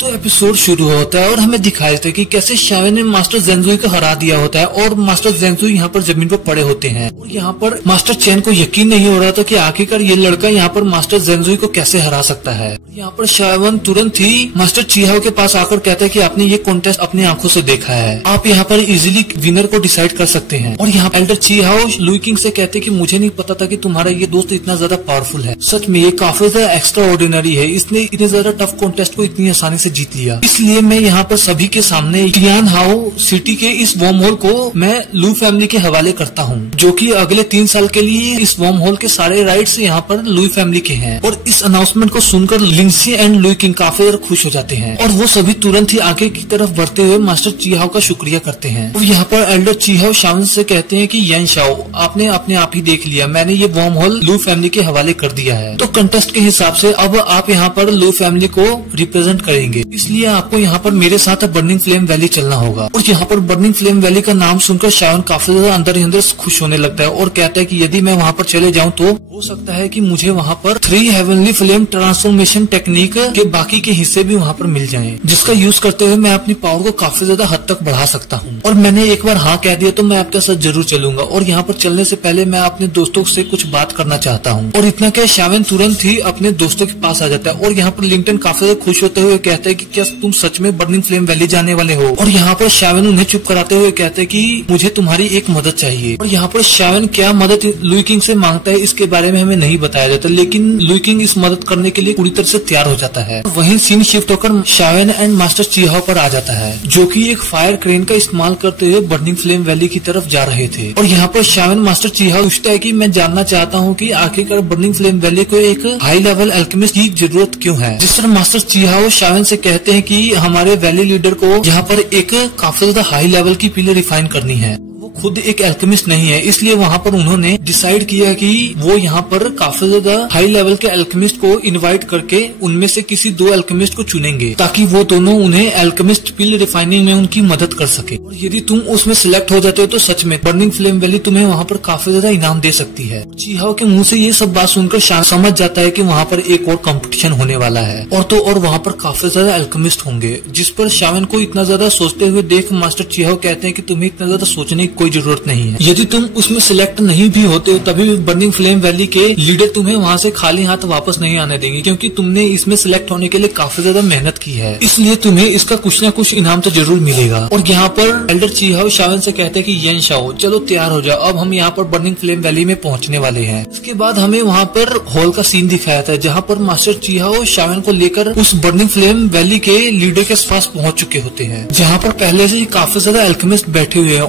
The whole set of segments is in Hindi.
तो एपिसोड शुरू होता है और हमें दिखाया जाता है कि कैसे शावे ने मास्टर जेंजुई को हरा दिया होता है और मास्टर जेंजुई यहाँ पर जमीन पर पड़े होते हैं। और यहाँ पर मास्टर चैन को यकीन नहीं हो रहा था कि आखिरकार ये लड़का यहाँ पर मास्टर जेंजुई को कैसे हरा सकता है। यहाँ पर शावन तुरंत ही मास्टर चिहाओ के पास आकर कहता है कि आपने ये कॉन्टेस्ट अपनी आंखों से देखा है, आप यहाँ पर इजीली विनर को डिसाइड कर सकते हैं। और यहाँ एल्डर चिहाओ लुई किंग से कहते हैं कि मुझे नहीं पता था कि तुम्हारा ये दोस्त इतना ज्यादा पावरफुल है। सच में ये काफी ज्यादा एक्स्ट्रा ऑर्डिनरी है, इसने इतने ज्यादा टफ कॉन्टेस्ट को इतनी आसानी से जीत लिया। इसलिए मैं यहाँ पर सभी के सामने टियान हाओ सिटी के इस वर्म होल को मैं लू फैमिली के हवाले करता हूँ, जो कि अगले 3 साल के लिए इस वर्म होल के सारे राइट्स यहाँ पर लुई फैमिली के हैं। और इस अनाउंसमेंट को सुनकर लिंसी एंड लुई किंग काफी ज्यादा खुश हो जाते हैं और वो सभी तुरंत ही आगे की तरफ बढ़ते हुए मास्टर चिहाओ का शुक्रिया करते हैं। और यहाँ पर एल्डर चिहाओ शावन से कहते हैं कि यन शाओ, आपने अपने आप ही देख लिया, मैंने ये वर्म होल लू फैमिली के हवाले कर दिया है। तो कंटेस्ट के हिसाब से अब आप यहाँ पर लू फैमिली को रिप्रेजेंट करेंगे, इसलिए आपको यहाँ पर मेरे साथ बर्निंग फ्लेम वैली चलना होगा। और यहाँ पर बर्निंग फ्लेम वैली का नाम सुनकर शावन काफी ज्यादा अंदर ही अंदर खुश होने लगता है और कहता है कि यदि मैं वहाँ पर चले जाऊँ तो हो सकता है कि मुझे वहाँ पर 3 हेवनली फ्लेम ट्रांसफॉर्मेशन टेक्निक के बाकी के हिस्से भी वहाँ पर मिल जाएं, जिसका यूज करते हुए मैं अपनी पावर को काफी ज्यादा हद तक बढ़ा सकता हूँ। और मैंने एक बार हाँ कह दिया तो मैं आपके साथ जरूर चलूंगा। और यहाँ पर चलने से पहले मैं अपने दोस्तों से कुछ बात करना चाहता हूँ। और इतना क्या शावन तुरंत ही अपने दोस्तों के पास आ जाता है और यहाँ पर लिंकटन काफी ज्यादा खुश होते हुए कहता है कि क्या तुम सच में बर्निंग फ्लेम वैली जाने वाले हो। और यहाँ पर शावन उन्हें चुप कराते हुए कहते हैं कि मुझे तुम्हारी एक मदद चाहिए। और यहाँ पर शावन क्या मदद लुई किंग से मांगता है इसके बारे में हमें नहीं बताया जाता, लेकिन लुई किंग इस मदद करने के लिए पूरी तरह से तैयार हो जाता है। वहीं सीन शिफ्ट होकर शावन एंड मास्टर चिहाओ पर आ जाता है, जो कि एक फायर क्रेन का इस्तेमाल करते हुए बर्निंग फ्लेम वैली की तरफ जा रहे थे। और यहाँ पर शावन मास्टर चिहाओ पूछता है कि मैं जानना चाहता हूँ कि आखिरकार बर्निंग फ्लेम वैली को एक हाई लेवल अल्केमिस्ट की जरूरत क्यों है। जिस पर मास्टर चिहाओ शावन से कहते हैं कि हमारे वैली लीडर को यहाँ पर एक काफी ज्यादा हाई लेवल की पिलर रिफाइन करनी है। वो खुद एक एल्केमिस्ट नहीं है, इसलिए वहाँ पर उन्होंने डिसाइड किया कि वो यहाँ पर काफी ज्यादा हाई लेवल के एल्केमिस्ट को इनवाइट करके उनमें से किसी 2 एल्केमिस्ट को चुनेंगे, ताकि वो दोनों उन्हें एल्केमिस्ट पिल रिफाइनिंग में उनकी मदद कर सके। और यदि तुम उसमें सिलेक्ट हो जाते हो तो सच में बर्निंग फ्लेम वैली तुम्हें वहाँ पर काफी ज्यादा इनाम दे सकती है। चिहाओ के मुँह से ये सब बात सुनकर समझ जाता है कि वहाँ पर एक और कंपटीशन होने वाला है और वहाँ पर काफी ज्यादा एल्केमिस्ट होंगे। जिस पर शावन को इतना ज्यादा सोचते हुए देख मास्टर चिहाओ कहते हैं कि तुम्हें इतना ज्यादा सोचने की कोई जरूरत नहीं है। यदि तुम उसमें सिलेक्ट नहीं भी होते हो तभी बर्निंग फ्लेम वैली के लीडर तुम्हें वहाँ से खाली हाथ वापस नहीं आने देंगे, क्योंकि तुमने इसमें सिलेक्ट होने के लिए काफी ज्यादा मेहनत की है, इसलिए तुम्हें इसका कुछ न कुछ इनाम तो जरूर मिलेगा। और यहाँ पर एल्डर चिहाओ शावन से कहते हैं कि यन शाओ, चलो तैयार हो जाओ, अब हम यहाँ पर बर्निंग फ्लेम वैली में पहुँचने वाले हैं। इसके बाद हमें वहाँ पर हॉल का सीन दिखाया था, जहाँ पर मास्टर चिहाओ शावन को लेकर उस बर्निंग फ्लेम वैली के लीडर के पास पहुँच चुके होते हैं, जहाँ पर पहले से काफी ज्यादा एल्केमिस्ट बैठे हुए हैं।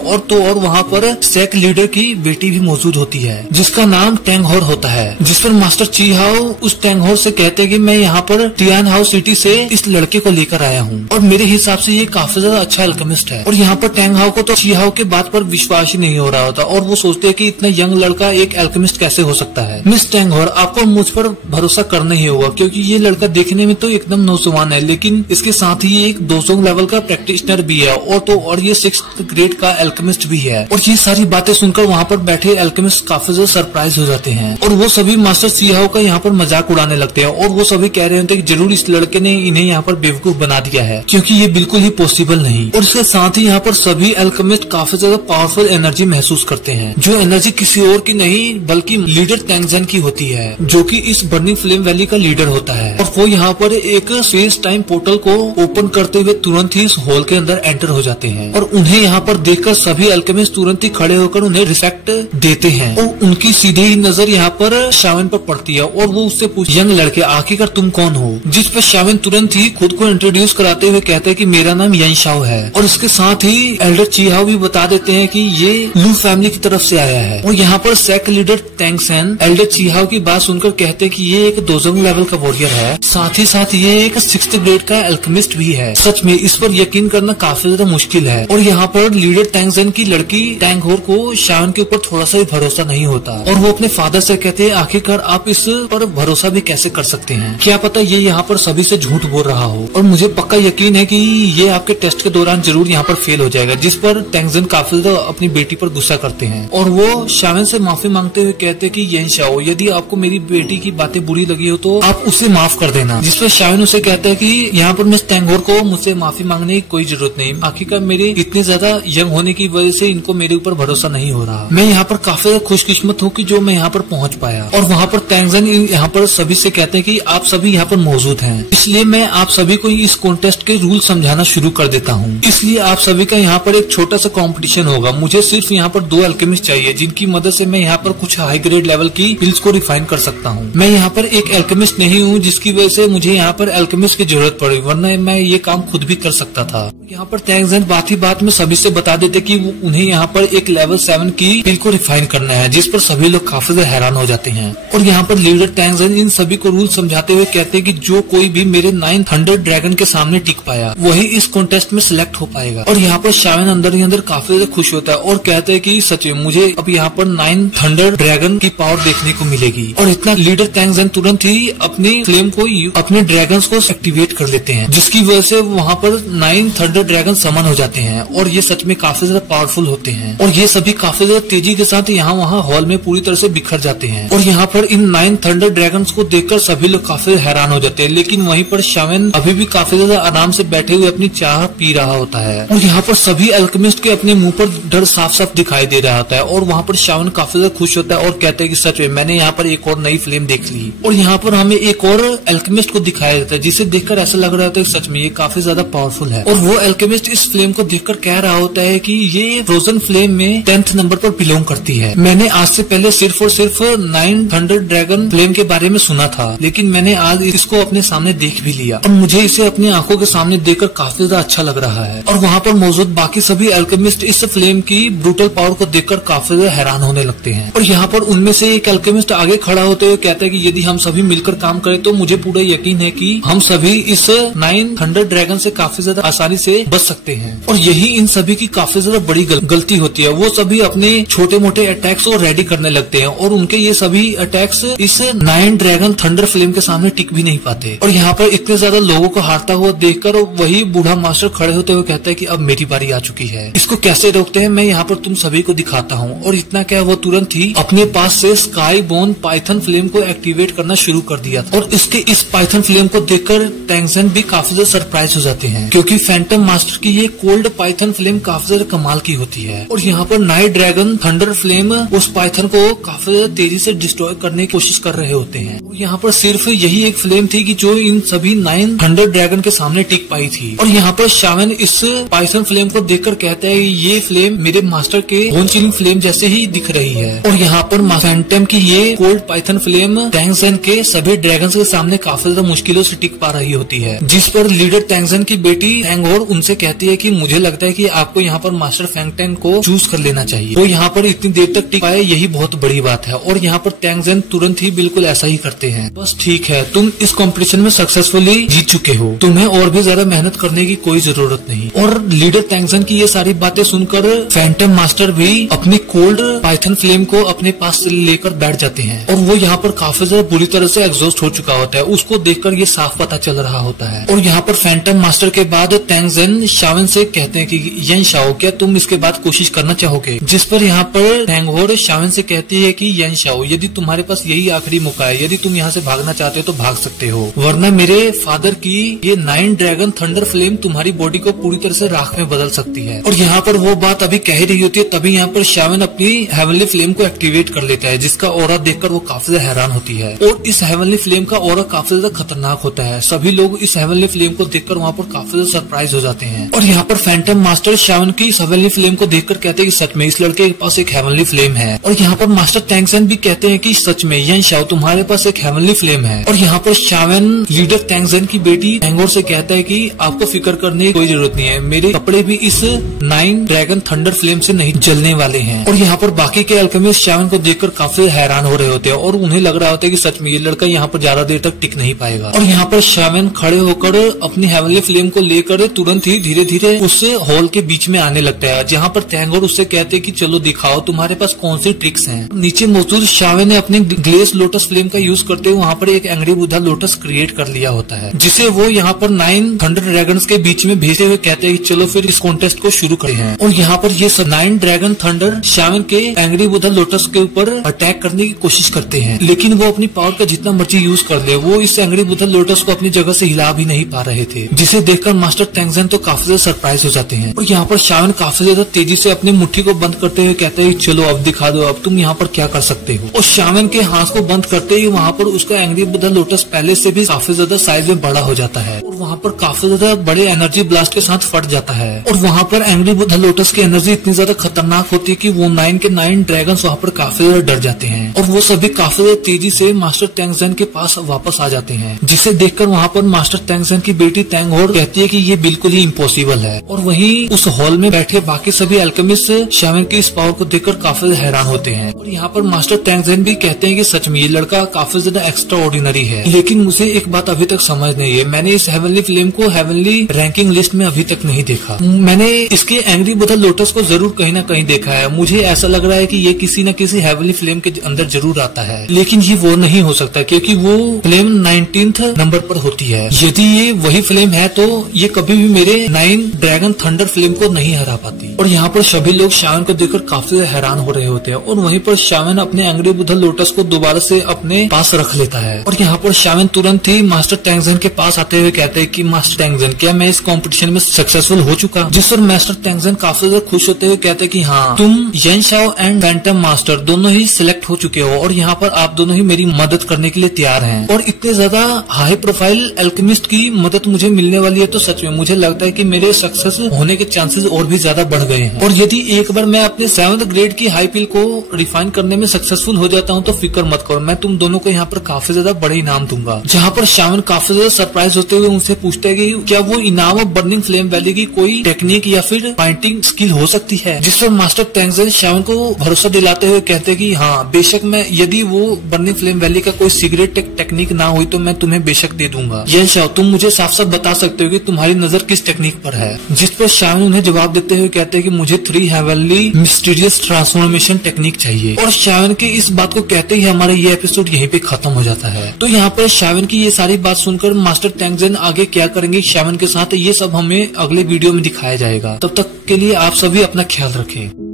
और वहाँ पर सेक लीडर की बेटी भी मौजूद होती है, जिसका नाम टेंगहोर होता है। जिस पर मास्टर चिहाओ उस टेंगहोर से कहते हैं कि मैं यहाँ पर टियान हाउ सिटी से इस लड़के को लेकर आया हूँ और मेरे हिसाब से ये काफी ज्यादा अच्छा एल्केमिस्ट है। और यहाँ पर टेंगहाओ को तो चिहाओ के बात पर विश्वास ही नहीं हो रहा होता और वो सोचते हैं कि इतना यंग लड़का एक एल्केमिस्ट कैसे हो सकता है। मिस टेंगहोर, आपको मुझ पर भरोसा करना ही होगा, क्योंकि ये लड़का देखने में तो एकदम नौजवान है, लेकिन इसके साथ ही एक 200 लेवल का प्रैक्टिशनर भी है और ये 6th ग्रेड का एल्केमिस्ट भी है। और ये सारी बातें सुनकर वहाँ पर बैठे एल्केमिस्ट काफी ज्यादा सरप्राइज हो जाते हैं और वो सभी मास्टर चिहाओ का यहाँ पर मजाक उड़ाने लगते हैं और वो सभी कह रहे होते हैं कि जरूर इस लड़के ने इन्हें यहाँ पर बेवकूफ बना दिया है, क्योंकि ये बिल्कुल ही पॉसिबल नहीं। और इसके साथ ही यहाँ पर सभी एल्केमिस्ट काफी ज्यादा पावरफुल एनर्जी महसूस करते हैं, जो एनर्जी किसी और की नहीं बल्कि लीडर टेंगजेन की होती है, जो कि इस बर्निंग फ्लेम वैली का लीडर होता है। और वो यहाँ पर एक स्पेस टाइम पोर्टल को ओपन करते हुए तुरंत ही इस हॉल के अंदर एंटर हो जाते हैं और उन्हें यहाँ पर देखकर सभी एल्केमिस्ट तुरंत ही खड़े होकर उन्हें रिस्पेक्ट देते हैं। और उनकी सीधी ही नजर यहाँ पर शावन पर पड़ती है और वो उससे पूछते, यंग लड़के आखिरकार तुम कौन हो। जिस पर शावन तुरंत ही खुद को इंट्रोड्यूस कराते हुए कहते हैं कि मेरा नाम यन शाओ है। और इसके साथ ही एल्डर चिहाओ भी बता देते हैं कि ये लू फैमिली की तरफ से आया है। और यहाँ पर सेक लीडर टेंगसेन एल्डर चिहाओ की बात सुनकर कहते हैं कि ये एक 200 लेवल का वॉरियर है, साथ ही साथ ये एक 6th ग्रेड का एल्केमिस्ट भी है। सच में इस पर यकीन करना काफी ज्यादा मुश्किल है। और यहाँ पर लीडर टेंगसेन की लड़की टेंगहोर को शावन के ऊपर थोड़ा सा भी भरोसा नहीं होता और वो अपने फादर से कहते हैं आखिरकार आप इस पर भरोसा भी कैसे कर सकते हैं, क्या पता ये यहाँ पर सभी से झूठ बोल रहा हो। और मुझे पक्का यकीन है कि ये आपके टेस्ट के दौरान जरूर यहाँ पर फेल हो जाएगा। जिस पर तेंगजेन काफी ज्यादा अपनी बेटी पर गुस्सा करते हैं और वो शावेन से माफी मांगते हुए कहते हैं कि यन शाओ, यदि आपको मेरी बेटी की बातें बुरी लगी हो तो आप उसे माफ कर देना। जिस पर शावेन उसे कहता है कि यहाँ पर मिस टेंगोर को मुझसे माफी मांगने की कोई जरूरत नहीं, आखिरकार मेरे इतने ज्यादा यंग होने की वजह से इनको मेरे ऊपर भरोसा नहीं हो रहा। मैं यहाँ पर काफी खुशकिस्मत हूँ कि जो मैं यहाँ पर पहुँच पाया। और वहाँ पर तेंगजेन यहाँ पर सभी से कहते हैं कि आप सभी यहाँ पर मौजूद हैं, इसलिए मैं आप सभी को इस कॉन्टेस्ट के रूल समझाना शुरू कर देता हूँ। इसलिए आप सभी का यहाँ पर एक छोटा सा कंपटीशन होगा। मुझे सिर्फ यहाँ पर 2 अल्केमिस्ट चाहिए जिनकी मदद से मैं यहाँ पर कुछ हाई ग्रेड लेवल की पिल्स को रिफाइन कर सकता हूँ। मैं यहाँ पर एक अल्केमिस्ट नहीं हूँ जिसकी वजह से मुझे यहाँ पर अल्केमिस्ट की जरूरत पड़ी, वरना मैं ये काम खुद भी कर सकता था। यहाँ पर तेंगजेन बात ही बात में सभी से बता देते कि उन्हें यहाँ पर एक लेवल 7 की पिल को रिफाइन करना है, जिस पर सभी लोग काफी ज्यादा हैरान हो जाते हैं। और यहाँ पर लीडर तेंगजेन इन सभी को रूल समझाते हुए कहते हैं कि जो कोई भी मेरे 9 थंडर ड्रैगन के सामने टिक पाया वही इस कॉन्टेस्ट में सिलेक्ट हो पाएगा। और यहाँ पर शावेन अंदर ही अंदर काफी ज्यादा खुश होता है और कहते हैं कि सच में मुझे अब यहाँ पर 9 थंडर ड्रैगन की पावर देखने को मिलेगी। और इतना लीडर तेंगजेन तुरंत ही अपनी फ्लेम को अपने ड्रैगन्स को एक्टिवेट कर लेते हैं, जिसकी वजह से वहाँ पर 9 थंडर ड्रैगन समन हो जाते हैं और ये सच में काफी ज्यादा पावरफुल होते हैं। और ये सभी काफी ज्यादा तेजी के साथ यहाँ वहाँ हॉल में पूरी तरह से बिखर जाते हैं। और यहाँ पर इन 9 थंडर ड्रैगन्स को देखकर सभी लोग काफी हैरान हो जाते हैं, लेकिन वहीं पर शावेन अभी भी काफी ज्यादा आराम से बैठे हुए अपनी चाह पी रहा होता है। और यहाँ पर सभी अल्केमिस्ट के अपने मुंह पर डर साफ साफ दिखाई दे रहा होता है। और वहाँ पर शावेन काफी ज्यादा खुश होता है और कहते हैं कि सच में मैंने यहाँ पर एक और नई फ्लेम देख ली। और यहाँ पर हमें एक और अल्केमिस्ट को दिखाया जाता है जिसे देखकर ऐसा लग रहा था कि सच में ये काफी ज्यादा पावरफुल है। और वो अल्केमिस्ट इस फ्लेम को देखकर कह रहा होता है कि ये फ्रोजन फ्लेम में 10th नंबर पर बिलोंग करती है। मैंने आज से पहले सिर्फ और सिर्फ 9 थंडर ड्रैगन फ्लेम के बारे में सुना था, लेकिन मैंने आज इसको अपने सामने देख भी लिया और मुझे इसे अपनी आंखों के सामने देखकर काफी ज्यादा अच्छा लग रहा है। और वहाँ पर मौजूद बाकी सभी अल्केमिस्ट इस फ्लेम की ब्रूटल पावर को देखकर काफी ज्यादा हैरान होने लगते हैं। और यहाँ पर उनमें से एक अल्केमिस्ट आगे खड़ा होते हुए कहता है कि यदि हम सभी मिलकर काम करें तो मुझे पूरा यकीन है कि हम सभी इस 9 थंडर ड्रैगन से काफी ज्यादा आसानी से बच सकते हैं। और यही इन सभी की काफी ज्यादा बड़ी गलती होती है। वो सभी अपने छोटे मोटे अटैक्स को रेडी करने लगते हैं और उनके ये सभी अटैक्स इस 9 ड्रैगन थंडर फ्लेम के सामने टिक भी नहीं पाते। और यहाँ पर इतने ज्यादा लोगों को हारता हुआ देखकर वही बूढ़ा मास्टर खड़े होते हुए कहता है कि अब मेरी बारी आ चुकी है, इसको कैसे रोकते हैं मैं यहाँ पर तुम सभी को दिखाता हूँ। और इतना क्या, वो तुरंत ही अपने पास से स्काई बोन पाइथन फ्लेम को एक्टिवेट करना शुरू कर दिया। और इसके इस पाइथन फ्लेम को देखकर तेंगजेन भी काफी ज्यादा सरप्राइज हो जाते हैं, क्योंकि फैंटम मास्टर की ये कोल्ड पाइथन फ्लेम काफी ज्यादा कमाल की होती है। और यहाँ पर नाइट ड्रैगन थंडर फ्लेम उस पाइथन को काफी ज्यादा तेजी से डिस्ट्रॉय करने की कोशिश कर रहे होते हैं। और यहाँ पर सिर्फ यही एक फ्लेम थी कि जो इन सभी 9 थंडर ड्रैगन के सामने टिक पाई थी। और यहाँ पर शावेन इस पाइथन फ्लेम को देखकर कहता है ये फ्लेम मेरे मास्टर के बोन चिलिंग फ्लेम जैसे ही दिख रही है। और यहाँ पर फैंटम की ये कोल्ड पाइथन फ्लेम तेंगजेन के सभी ड्रैगन्स के सामने काफी ज्यादा मुश्किलों से टिक पा रही होती है। जिस पर लीडर तेंगजेन की बेटी तेंगोर उनसे कहती है कि मुझे लगता है कि आपको यहाँ पर मास्टर फैंगटेन को चूज कर लेना चाहिए। वो यहाँ पर इतनी देर तक टिक पाए यही बहुत बड़ी बात है। और यहाँ पर तेंगजेन तुरंत ही बिल्कुल ऐसा ही करते हैं। बस ठीक है, तुम इस कंपटीशन में सक्सेसफुली जीत चुके हो, तुम्हें और भी ज्यादा मेहनत करने की कोई जरूरत नहीं। और लीडर तेंगजेन की ये सारी बातें सुनकर फैंटम मास्टर भी अपनी कोल्ड पाइथन फ्लेम को अपने पास लेकर बैठ जाते हैं। और वो यहाँ पर काफी ज्यादा बुरी तरह से एग्जॉस्ट हो चुका होता है, उसको देखकर ये साफ पता चल रहा होता है। और यहाँ पर फैंटम मास्टर के बाद तेंगजेन शावेन से कहते हैं कि यन शाओ, क्या तुम इसके बाद कोशिश करना चाहोगे? जिस पर यहाँ पर तेंगोर शावेन से कहती है कि यन शाओ, यदि तुम्हारे पास यही आखिरी मौका है, यदि तुम यहाँ से भागना चाहते हो तो भाग सकते हो, वरना मेरे फादर की ये 9 ड्रैगन थंडर फ्लेम तुम्हारी बॉडी को पूरी तरह से राख में बदल सकती है। और यहाँ पर वो बात अभी कह रही होती है, तभी यहाँ पर शावेन अपनी हेवनली फ्लेम को एक्टिवेट कर लेता है, जिसका ऑरा देखकर वो काफी ज्यादा हैरान होती है। और इस हेवनली फ्लेम का ऑरा काफी ज्यादा खतरनाक होता है। सभी लोग इस हेवनली फ्लेम को देखकर वहाँ पर काफी ज्यादा सरप्राइज हो जाते हैं। और यहाँ पर फैंटम मास्टर शावेन की इस हेवनली फ्लेम को देखकर कहते हैं कि सच में इस लड़के के पास एक हेवनली फ्लेम है। और यहाँ पर मास्टर तेंगजेन भी कहते हैं कि सच में यन शाओ, तुम्हारे पास एक हेवनली फ्लेम है। और यहाँ पर शावेन लीडर तेंगजेन की बेटी तेंगोर से कहता है कि आपको फिक्र करने की कोई जरूरत नहीं है, मेरे कपड़े भी इस 9 ड्रैगन थंडर फ्लेम से नहीं जलने वाले हैं। और यहाँ पर बाकी के अल्केमिस्ट शावेन को देखकर काफी हैरान हो रहे होते हैं और उन्हें लग रहा होता है कि सच में ये लड़का यहाँ पर ज्यादा देर तक टिक नहीं पाएगा। और यहाँ पर शावेन खड़े होकर अपनी हेवनली फ्लेम को लेकर तुरंत तुरंत ही धीरे धीरे उस हॉल के बीच में आने लगता है, जहाँ पर टैंगोर उससे कहते हैं कि चलो दिखाओ तुम्हारे पास कौन सी ट्रिक्स हैं। नीचे मौजूद शावे ने अपने ग्लेस लोटस फ्लेम का यूज करते हुए वहाँ पर एक एंग्री बुद्धा लोटस क्रिएट कर लिया होता है, जिसे वो यहाँ पर 9 थंडर ड्रैगन्स के बीच में भेजते हुए कहते हैं कि चलो फिर इस कॉन्टेस्ट को शुरू करते हैं। और यहाँ पर ये 9 ड्रैगन थंडर शावन के एंग्री बुद्धा लोटस के ऊपर अटैक करने की कोशिश करते हैं, लेकिन वो अपनी पावर का जितना मर्जी यूज कर ले, वो इस एंग्री बुद्धा लोटस को अपनी जगह से हिला भी नहीं पा रहे थे, जिसे देखकर मास्टर टैंगजेन तो काफी ज्यादा सरप्राइज हो जाते हैं। और यहाँ पर शावन काफी ज्यादा तेजी से अपनी मुट्ठी को बंद करते हुए कहते हैं चलो अब दिखा दो, अब तुम यहाँ पर क्या कर सकते हो। और शावन के हाथ को बंद करते ही वहाँ पर उसका एंग्री बुद्धा लोटस पहले से भी काफी ज्यादा साइज में बड़ा हो जाता है और वहाँ पर काफी ज्यादा बड़े एनर्जी ब्लास्ट के साथ फट जाता है। और वहाँ पर एंग्री बुद्धा लोटस की एनर्जी इतनी ज्यादा खतरनाक होती है कि वो 9 के 9 ड्रैगन्स वहाँ पर काफी ज्यादा डर जाते हैं और वो सभी काफी ज्यादा तेजी से मास्टर टैंगजेन के पास वापस आ जाते हैं, जिसे देखकर वहाँ पर मास्टर टैंगजेन की बेटी टैंगहोर कहती है कि ये बिल्कुल ही इम्पॉसिबल है। और वहीं उस हॉल में बैठे बाकी सभी अल्केमिस्ट शावन की इस पावर को देखकर काफी हैरान होते हैं। और यहाँ पर मास्टर टैंगजेन भी कहते हैं कि सच में ये लड़का काफी ज्यादा एक्स्ट्रा ऑर्डिनरी है, लेकिन मुझे एक बात अभी तक समझ नहीं है, मैंने इस हेवनली फ्लेम को हेवनली रैंकिंग लिस्ट में अभी तक नहीं देखा। मैंने इसके एंग्री बुद्धा लोटस को जरूर कहीं ना कहीं देखा है, मुझे ऐसा लग रहा है कि ये किसी न किसी हेवनली फ्लेम के अंदर जरूर आता है, लेकिन ये वो नहीं हो सकता क्योंकि वो फ्लेम 19th नंबर पर होती है। यदि ये वही फ्लेम है तो ये कभी भी मेरे 9 ड्रैगन थंडर फ्लेम को नहीं हरा पाती। और यहाँ पर सभी लोग शावन को देखकर काफी हैरान हो रहे होते हैं और वहीं पर शावन अपने एंग्री बुद्धा लोटस को दोबारा से अपने पास रख लेता है। और यहाँ पर शावन तुरंत ही मास्टर टैंगजेन के पास आते हुए कहते हैं कि मास्टर टैंगजेन क्या मैं इस कंपटीशन में सक्सेसफुल हो चुका, जिस पर मास्टर टैंगजेन काफी ज्यादा खुश होते हुए कहते हैं कि हाँ तुम येन शाओ एंड फैंटम मास्टर दोनों ही सिलेक्ट हो चुके हो और यहाँ पर आप दोनों ही मेरी मदद करने के लिए तैयार हैं। और इतने ज्यादा हाई प्रोफाइल एल्केमिस्ट की मदद मुझे मिलने वाली है तो सच में मुझे लगता है कि मेरे सक्सेस होने के चांसेस और भी ज्यादा बढ़ गए हैं। और यदि एक बार मैं अपने 7th ग्रेड की हाई पिल को रिफाइन करने में सक्सेसफुल हो जाता हूँ तो फिक्र मत करो, मैं तुम दोनों को यहाँ पर काफी ज्यादा बड़े इनाम दूंगा। जहाँ पर शावन काफी ज्यादा सरप्राइज होते हुए उनसे पूछते हैं कि क्या वो इनाम ऑफ बर्निंग फ्लेम वैली की कोई टेक्निक या फिर फाइटिंग स्किल हो सकती है, जिस पर मास्टर टैंगजेन शावन को भरोसा दिलाते हुए कहते हैं कि हाँ बेशक मैं, यदि वो बर्निंग फ्लेम वैली का कोई सीक्रेट टेक्निक ना हुई तो मैं तुम्हें बेशक दे दूंगा। ये शाओ तुम मुझे साफ साफ बता सकते हो कि तुम्हारी नजर किस टेक्निक पर है, जिस पर शावन उन्हें जवाब देते हुए कहते हैं कि मुझे 3 हेवनली मिस्टीरियस ट्रांसफॉर्मेशन टेक्निक चाहिए। और शावन के इस बात को कहते ही हमारा ये एपिसोड यहीं पे खत्म हो जाता है। तो यहाँ पर शावन की ये सारी बात सुनकर मास्टर टैंगजेन आगे क्या करेंगे शावन के साथ, ये सब हमें अगले वीडियो में दिखाया जाएगा। तब तक के लिए आप सभी अपना ख्याल रखें।